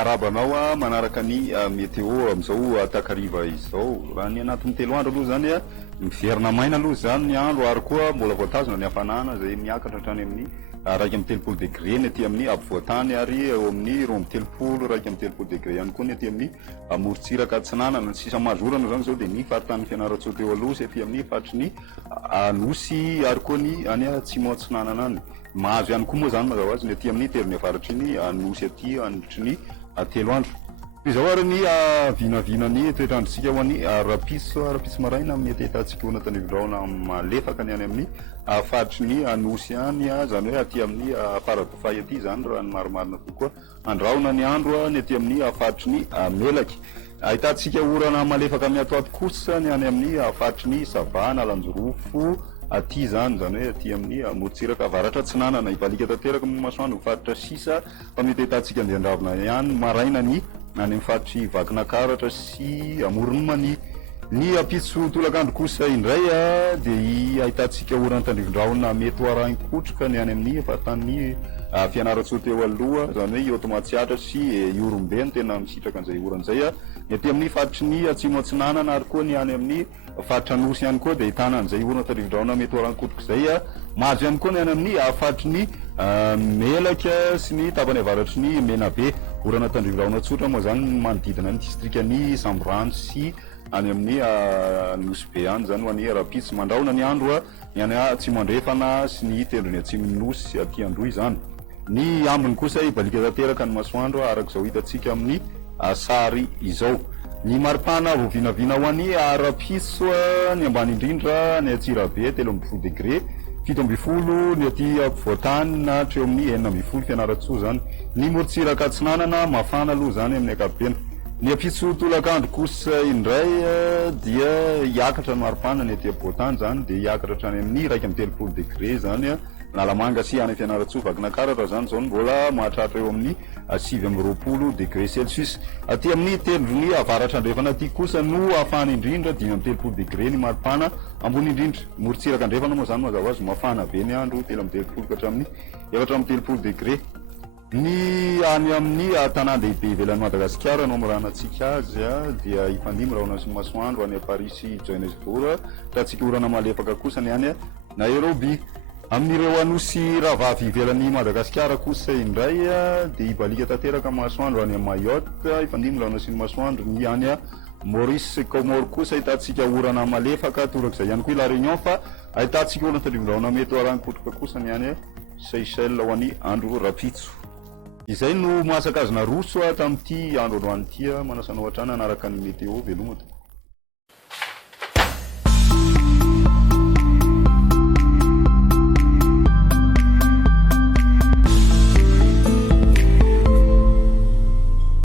miarabanao a manaraka ny météo amizao takariva izao raha ny anatin'ny 3 andro aloha zany a miverina maina aloha zany ny andro ary koa mbola voatazona ny hafanana zay miakatra hatrany amin'ny raiky amby 30 degré ny aty amin'ny apovoatany ary eo amin'ny 2 raiky amby 30 degré ihany koa ny aty amin'ny morotsiraka atsinanana ny sisa mazorana zany zao dia ny faritany fianaratsoa teo aloha sy aty amin'ny faritry ny anosy ary koa ny any atsimo atsinanana any mahazo ihany koa moa zany mazava azy ny aty amin'ny teriny avaratry ny anosy aty andritry ny 3 andro izao ary ny vinavina toetrandrotsika ho an'ny rapiso maraina mety ahitatsika ho natanivondraona malefaka ny any amin'ny faritry ny anosy any zany hoe aty amin'ny faradofay aty zany raha ny maromarina kokoa andraona ny andro ny aty amin'ny faritry ny melaky ahitatsika orana malefaka miatoato kosa ny any amin'ny faritry ny savana lanjorofo aty zany hoe aty amin'ny morotsiraka avaratra tsinanana ibalika tanteraka masoandro faritra sisa fa mety ahitatsika andeha andravina ihany maraina ny any amin'ny faritry vakinakaratra sy amoronomany ny apitso tolakandro kosa indray dia ahitatsika orana tandrivindraona mety hoarainkotroka ny any amin'ny faritany fianaratsoa teo aloha zany hoe iotomatsiatra sy iorombe no tena misitraka an'izay oran'izay ny aty amin'ny faritry ny atsimo atsinanana ary koa ny any amin'ny faritra anosy ihany koa dia ahitana an'izay orana tandrivindraona mety hoarainkotroka izay mahazo ihany koa ny any amin'ny faritry ny melaka sy ny tapany avaratry ny menabe orana tandrivindraona tsotra moa zany manodidina ny distrikany samborano sy any amin'ny nosy be any zany ho an'ny rapitso mandraona ny andro ny any atsimo andrefana sy ny tendrony atsimo nosy aty androy zany ny ambiny kosa ibalika tanteraka ny masoandro araka izao hitatsika amin'ny sary izao ny maripana voavinavina ho an'ny rapitso ny ambany indrindra ny atsirabe 3 degré 7 ny aty apovoatany na treo amin'ny 9 fianaratsoa zany ny morotsiraka atsinanana mafana aloha zany amin'ny akapobeny ny apitso tolakandro kosa indray dia hiakatra ny maripana ny aty apovoatany zany dia hiakatra hatrany amin'ny 1 degré zany nalamanga sy any fianaratsoa vakinakaratra zany zao mbola mahatratra eo amin'ny 7 degré celsius aty amin'ny tendrony avaratra andrefana aty kosa no afana indrindra 5 degré ny maripana ambony indrindra morotsiraka andrefana moa zany mazava azy mafana be ny andro 3 ka hatramin'ny 3 degré ny any amin'ny tanàn-dehibe ivelan'ny Madagasikara no amirahanantsika azy dia ifandimy rahona sy masoandro any Paris Johannesburg tatsika orana malefaka kosa ny any Nairobi amin'ireo anosy ravavy ivelan'ny Madagasikara kosa indray dia ibalika tanteraka masoandro any Mayotte ifandimy rahona sy masoandro ny any Maurice Comore kosa ahitatsika orana malefaka torak'izay ihany koa La Réunion fa ahitatsika orana tandrivindraona mety hoarainkotroka kosa ny any Seychelles ho an'ny andro rapitso izay no mahasakazona roso tamin'ity andro androany ity manasanao hatrany anaraka ny météo velomatra